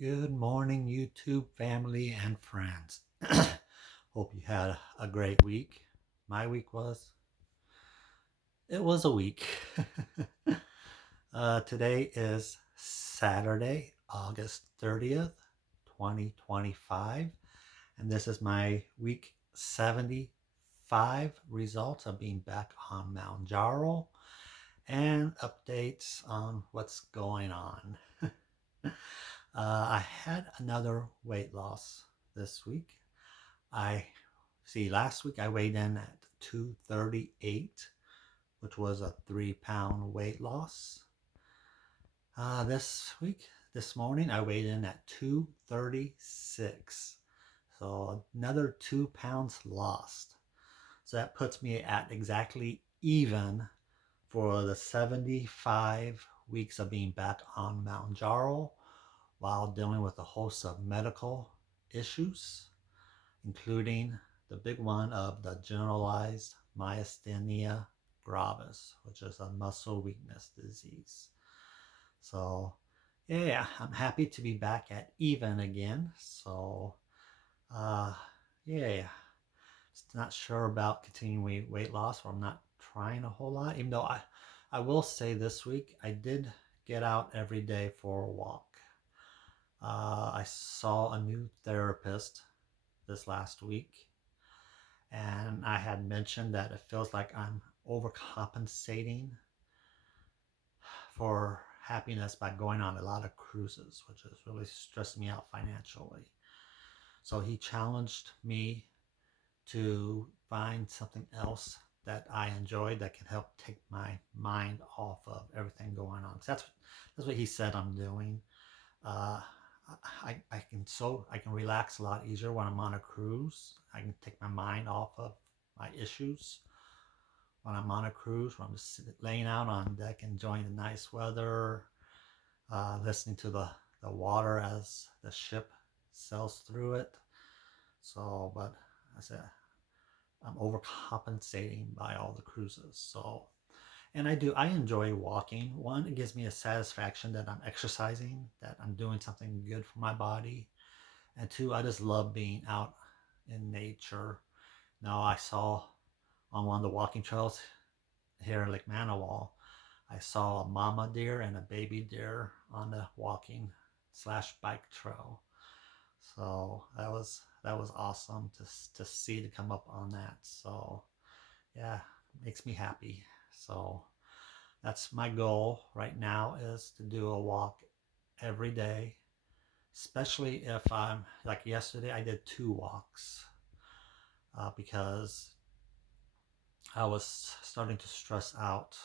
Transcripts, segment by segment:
Good morning, YouTube family and friends. Hope you had a great week. My week it was a week. Today is Saturday, August 30th, 2025, and this is my week 75 results of being back on Mounjaro and updates on what's going on. I had another weight loss this week. I see last week I weighed in at 238, which was a 3 pound weight loss. This morning, I weighed in at 236. So another 2 pounds lost. So that puts me at exactly even for the 75 weeks of being back on Mounjaro while dealing with a host of medical issues, including the big one of the generalized myasthenia gravis, which is a muscle weakness disease. So, yeah, I'm happy to be back at even again. So, uh, yeah, just not sure about continuing weight loss, or I'm not trying a whole lot, even though I will say this week I did get out every day for a walk. I saw a new therapist this last week, and I had mentioned that it feels like I'm overcompensating for happiness by going on a lot of cruises, which has really stressed me out financially. So he challenged me to find something else that I enjoy that can help take my mind off of everything going on. So that's what he said I'm doing. Uh, I can relax a lot easier when I'm on a cruise. I can take my mind off of my issues when I'm on a cruise, where I'm just laying out on deck, enjoying the nice weather, listening to the water as the ship sails through it. So, but I said I'm overcompensating by all the cruises. So, and I enjoy walking. One, it gives me a satisfaction that I'm exercising, that I'm doing something good for my body. And two, I just love being out in nature. Now, I saw on one of the walking trails here in Lake Manawal, I saw a mama deer and a baby deer on the walking slash bike trail. So that was awesome to see, to come up on that. So yeah, makes me happy. So that's my goal right now, is to do a walk every day, especially if I'm like yesterday, I did 2 walks because I was starting to stress out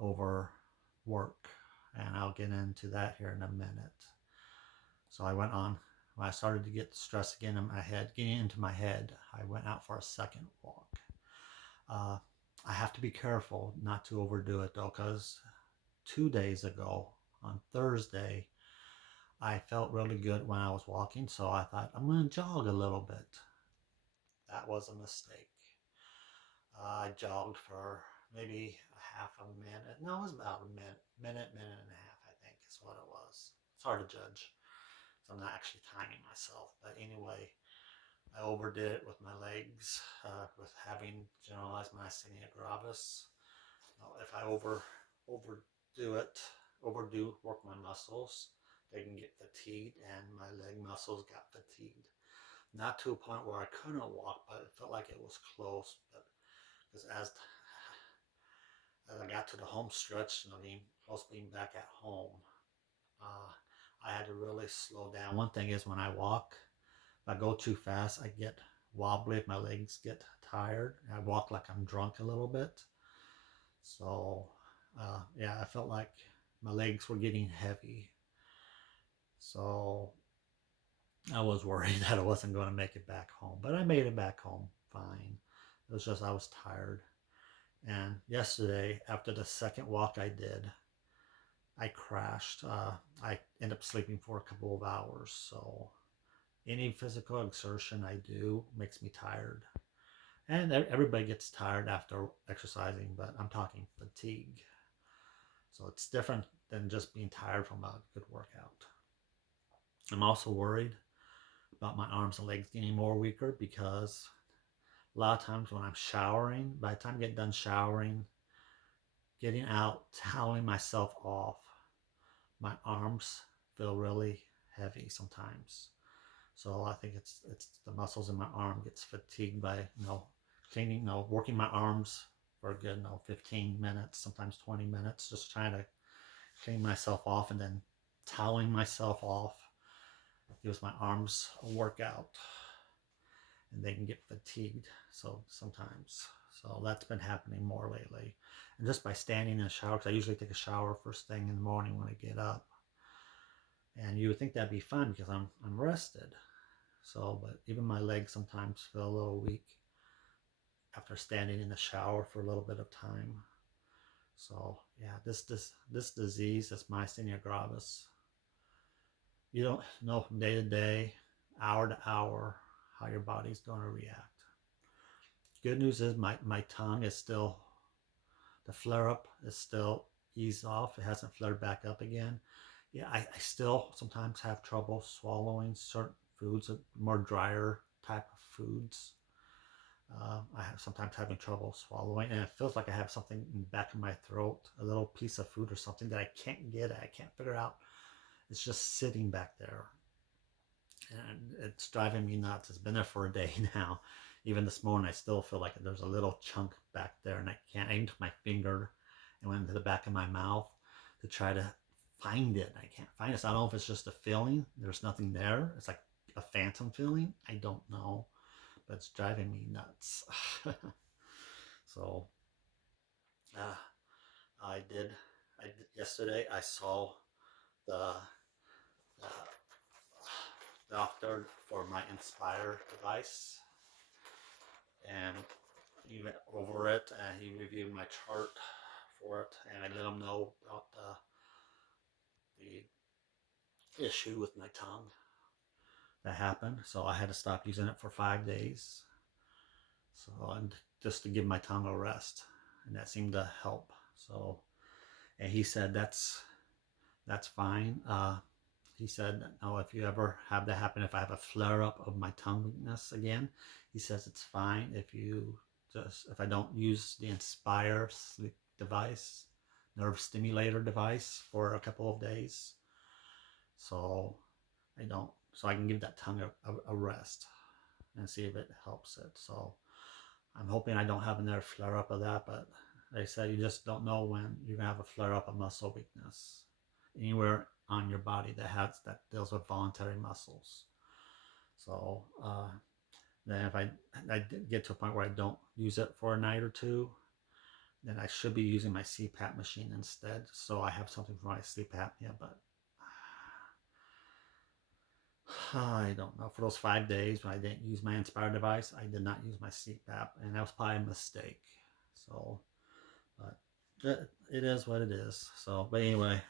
over work, and I'll get into that here in a minute. So I went on, when I started to get stressed again in my head, getting into my head, I went out for a second walk. Uh, I have to be careful not to overdo it though, because 2 days ago on Thursday, I felt really good when I was walking, so I thought I'm going to jog a little bit. That was a mistake. I jogged for maybe a half a minute. No, it was about a minute and a half, I think is what it was. It's hard to judge, so I'm not actually timing myself. But anyway, I overdid it with my legs, with having generalized myasthenia gravis. If I overdo work my muscles, they can get fatigued, and my leg muscles got fatigued. Not to a point where I couldn't walk, but it felt like it was close. But because as I got to the home stretch, being close, being back at home, uh, I had to really slow down. One thing is, when I walk, if I go too fast, I get wobbly. If my legs get tired, I walk like I'm drunk a little bit. So, yeah, I felt like my legs were getting heavy. So I was worried that I wasn't going to make it back home, but I made it back home fine. It was just I was tired. And yesterday, after the second walk I did, I crashed. I ended up sleeping for a couple of hours. So any physical exertion I do makes me tired. And everybody gets tired after exercising, but I'm talking fatigue. So it's different than just being tired from a good workout. I'm also worried about my arms and legs getting more weaker because a lot of times when I'm showering, by the time I get done showering, getting out, toweling myself off, my arms feel really heavy sometimes. So I think it's the muscles in my arm gets fatigued by cleaning, working my arms for a good 15 minutes, sometimes 20 minutes, just trying to clean myself off and then toweling myself off gives my arms a workout and they can get fatigued. So sometimes, so that's been happening more lately. And just by standing in the shower, because I usually take a shower first thing in the morning when I get up, and you would think that'd be fun because I'm rested. So, but even my legs sometimes feel a little weak after standing in the shower for a little bit of time. So yeah, this disease, this myasthenia gravis, you don't know from day to day, hour to hour, how your body's going to react. Good news is my tongue is still, the flare up is still eased off. It hasn't flared back up again. Yeah, I still sometimes have trouble swallowing certain foods, more drier type of foods. I have sometimes having trouble swallowing, and it feels like I have something in the back of my throat, a little piece of food or something that I can't get at. I can't figure out. It's just sitting back there, and it's driving me nuts. It's been there for a day now. Even this morning, I still feel like there's a little chunk back there, and I can't. I even took my finger and went into the back of my mouth to try to find it. I can't find it. So I don't know if it's just a feeling. There's nothing there. It's like a phantom feeling. I don't know, but it's driving me nuts. So uh, I did. I did yesterday. I saw the uh, doctor for my Inspire device, and he went over it and he reviewed my chart for it, and I let him know about the issue with my tongue that happened. So I had to stop using it for 5 days. So and just to give my tongue a rest, and that seemed to help. So and he said that's fine. He said, "No, if you ever have that happen, if I have a flare up of my tongue weakness again," he says it's fine if I don't use the Inspire sleep device, nerve stimulator device for a couple of days. So so I can give that tongue a rest and see if it helps it. So I'm hoping I don't have another flare up of that, but they said you just don't know when you're gonna have a flare up of muscle weakness anywhere on your body that deals with voluntary muscles. So then if I get to a point where I don't use it for a night or two, then I should be using my CPAP machine instead. So I have something for my sleep apnea, but I don't know. For those 5 days when I didn't use my Inspire device, I did not use my CPAP, and that was probably a mistake. So, but it is what it is. So, but anyway,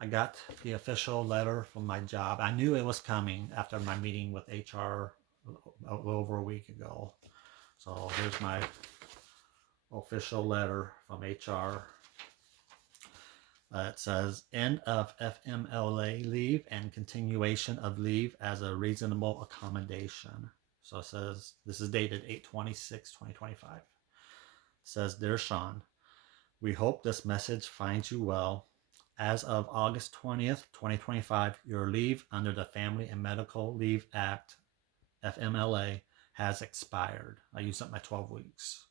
I got the official letter from my job. I knew it was coming after my meeting with HR over a week ago. So here's my official letter from HR. It says end of FMLA leave and continuation of leave as a reasonable accommodation. So it says this is dated 8/26/2025. It says, "Dear Sean, we hope this message finds you well. As of August 20th, 2025, your leave under the Family and Medical Leave Act, FMLA, has expired." I used up my 12 weeks.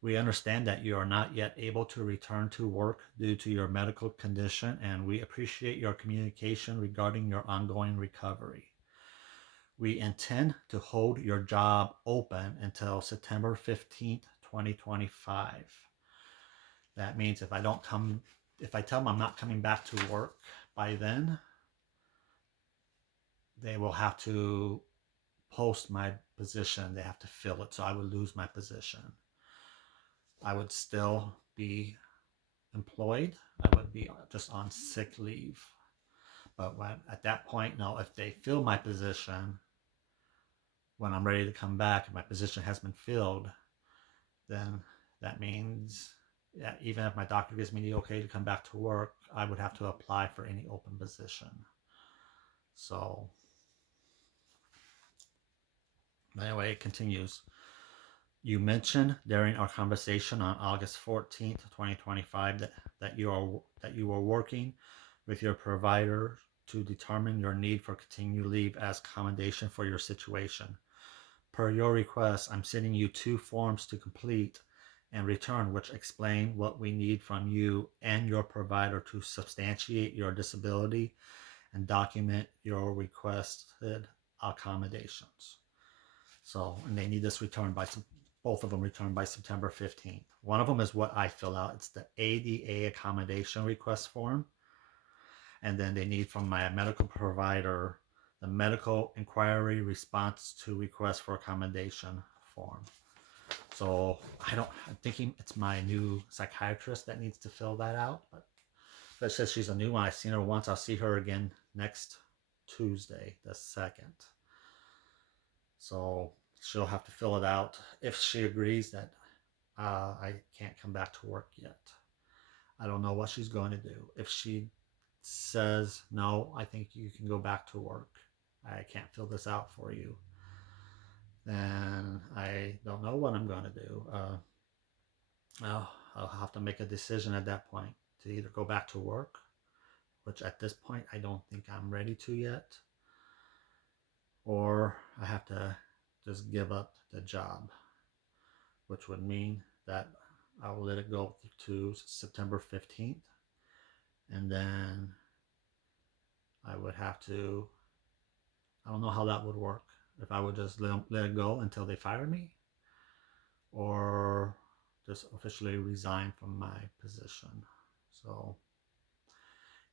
"We understand that you are not yet able to return to work due to your medical condition, and we appreciate your communication regarding your ongoing recovery. We intend to hold your job open until September 15th, 2025. That means if I tell them I'm not coming back to work by then, they will have to post my position. They have to fill it, so I would lose my position. I would still be employed. I would be just on sick leave. But at that point, no, if they fill my position when I'm ready to come back, if my position has been filled, then that means even if my doctor gives me the okay to come back to work, I would have to apply for any open position. So anyway, it continues. You mentioned during our conversation on August 14th, 2025, that you are working with your provider to determine your need for continued leave as accommodation for your situation. Per your request, I'm sending you two forms to complete and return, which explain what we need from you and your provider to substantiate your disability and document your requested accommodations. So, and they need this returned by both of them returned by September 15th. One of them is what I fill out. It's the ADA accommodation request form. And then they need from my medical provider the medical inquiry response to request for accommodation form. So I'm thinking it's my new psychiatrist that needs to fill that out. But it says she's a new one. I've seen her once. I'll see her again next Tuesday, the 2nd. So she'll have to fill it out if she agrees that I can't come back to work yet. I don't know what she's going to do. If she says, no, I think you can go back to work, I can't fill this out for you, then I don't know what I'm going to do. I'll have to make a decision at that point to either go back to work, which at this point I don't think I'm ready to yet, or I have to just give up the job, which would mean that I will let it go to September 15th, and then I would have to, I don't know how that would work. If I would just let it go until they fire me, or just officially resign from my position. So,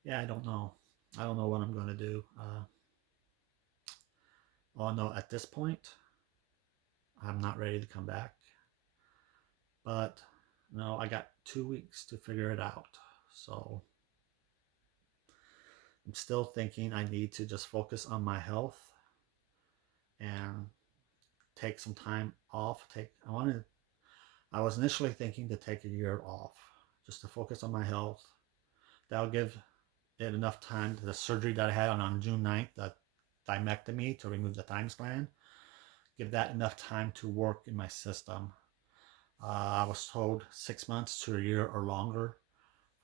yeah, I don't know. I don't know what I'm going to do. Oh no, at this point, I'm not ready to come back. But no, I got 2 weeks to figure it out. So I'm still thinking I need to just focus on my health and take some time off. I was initially thinking to take a year off just to focus on my health. That'll give it enough time to the surgery that I had on June 9th, the thymectomy to remove the thymus gland, give that enough time to work in my system. I was told 6 months to a year or longer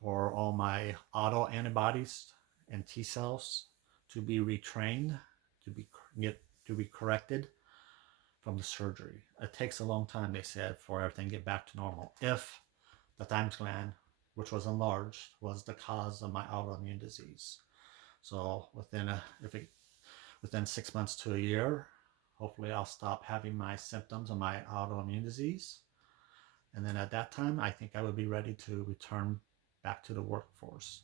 for all my auto antibodies and T cells to be retrained, to be corrected from the surgery. It takes a long time, they said, for everything to get back to normal. If the thymus gland, which was enlarged, was the cause of my autoimmune disease. So within 6 months to a year, hopefully I'll stop having my symptoms of my autoimmune disease. And then at that time, I think I would be ready to return back to the workforce.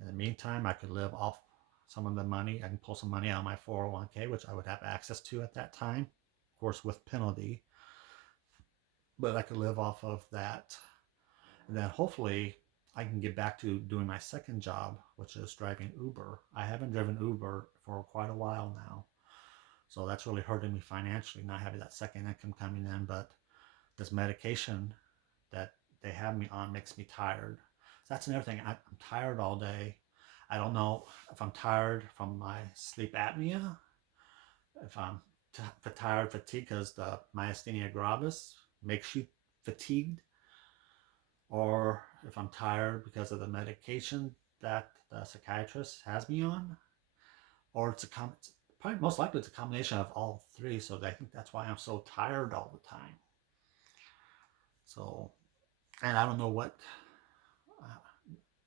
In the meantime, I could live off some of the money. I can pull some money out of my 401k, which I would have access to at that time, of course, with penalty. But I could live off of that. And then hopefully I can get back to doing my second job, which is driving Uber. I haven't driven Uber for quite a while now. So that's really hurting me financially, not having that second income coming in. But this medication that they have me on makes me tired. So that's another thing. I'm tired all day. I don't know if I'm tired from my sleep apnea, if I'm tired, fatigue, because the myasthenia gravis makes you fatigued, or if I'm tired because of the medication that the psychiatrist has me on, or it's probably most likely it's a combination of all three. So I think that's why I'm so tired all the time. So, and I don't know what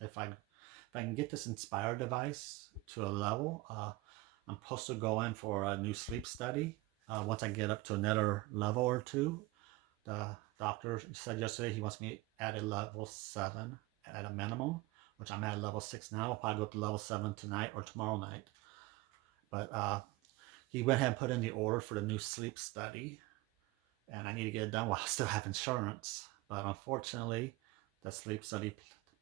if I can get this Inspire device to a level. I'm supposed to go in for a new sleep study. Once I get up to another level or two, the doctor said yesterday he wants me at a level 7 at a minimum, which I'm at level 6 now. I'll probably go up to level 7 tonight or tomorrow night. But he went ahead and put in the order for the new sleep study, and I need to get it done while I still have insurance. But unfortunately, the sleep study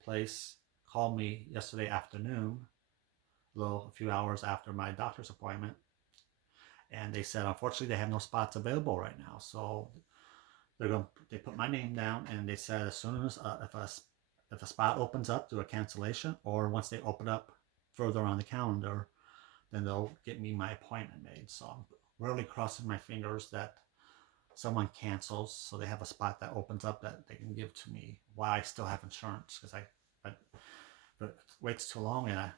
place called me yesterday afternoon, a few hours after my doctor's appointment, and they said unfortunately they have no spots available right now. So they put my name down, and they said as soon as if a spot opens up, do a cancellation, or once they open up further on the calendar, then they'll get me my appointment made. So I'm really crossing my fingers that someone cancels so they have a spot that opens up that they can give to me while I still have insurance, because but if it waits too long, and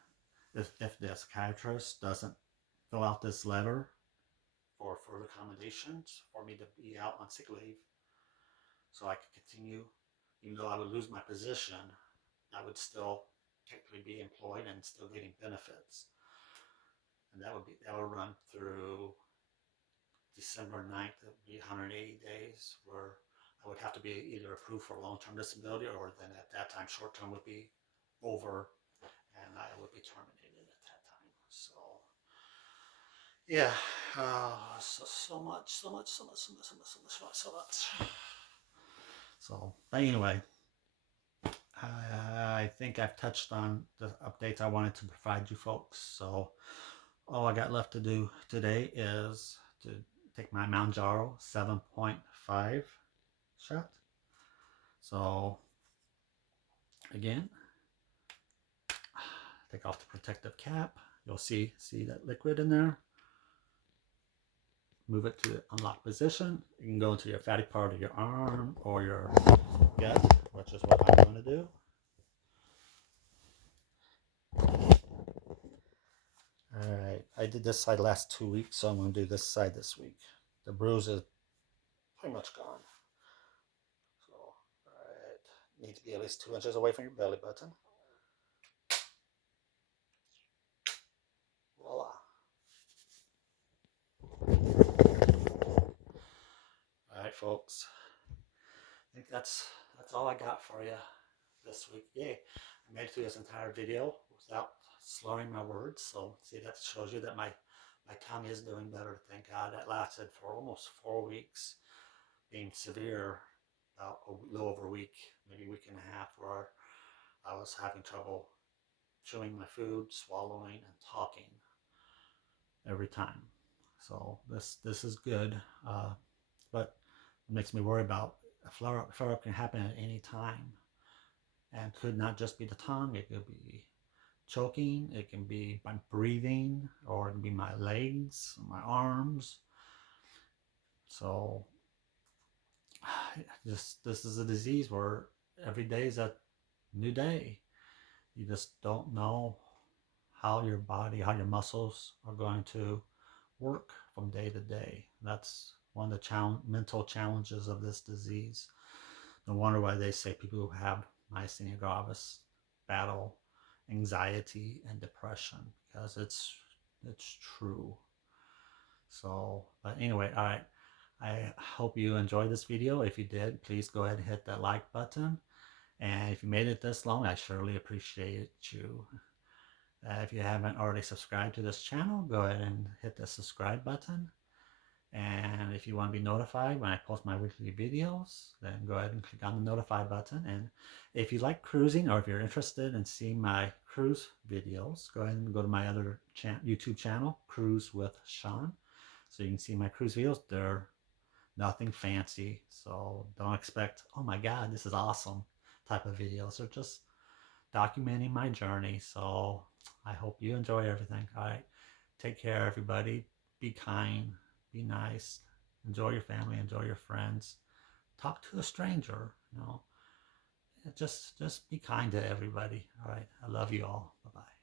if the psychiatrist doesn't fill out this letter for further accommodations for me to be out on sick leave so I could continue, even though I would lose my position, I would still technically be employed and still getting benefits. And that would run through December 9th. It would be 180 days where I would have to be either approved for long-term disability, or then at that time short-term would be over and I would be terminated at that time. So yeah, so much, so much, so much, so much, so much, so much, so much, so much. So, but anyway, I think I've touched on the updates I wanted to provide you folks. So all I got left to do today is to take my Mounjaro 7.5 shot. So again, take off the protective cap. You'll see that liquid in there. Move it to the unlocked position. You can go into your fatty part of your arm or your gut, which is what I'm going to do. Alright, I did this side last 2 weeks, so I'm going to do this side this week. The bruise is pretty much gone. So, alright, need to be at least 2 inches away from your belly button. Voila. Alright, folks. I think that's all I got for you this week. Yay. I made it through this entire video without slurring my words. So see, that shows you that my tongue is doing better, thank God. That lasted for almost 4 weeks, being severe about a little over a week, maybe a week and a half, where I was having trouble chewing my food, swallowing, and talking every time. So this is good, but it makes me worry about a flare-up can happen at any time, and could not just be the tongue. It could be choking, it can be my breathing, or it can be my legs, my arms. So this is a disease where every day is a new day. You just don't know how your body, how your muscles are going to work from day to day. That's one of the mental challenges of this disease. No wonder why they say people who have myasthenia gravis battle anxiety and depression, because it's true. So, but anyway, all right. I hope you enjoyed this video. If you did, please go ahead and hit that like button. And if you made it this long, I surely appreciate you. If you haven't already subscribed to this channel, go ahead and hit the subscribe button. And if you want to be notified when I post my weekly videos, then go ahead and click on the notify button. And if you like cruising, or if you're interested in seeing my cruise videos, go ahead and go to my other YouTube channel, Cruise with Sean. So you can see my cruise videos. They're nothing fancy, so don't expect, oh my god, this is awesome type of videos. They're just documenting my journey. So I hope you enjoy everything. All right, take care, everybody. Be kind, be nice, enjoy your family, enjoy your friends. Talk to a stranger, just be kind to everybody. All right, I love you all. Bye-bye.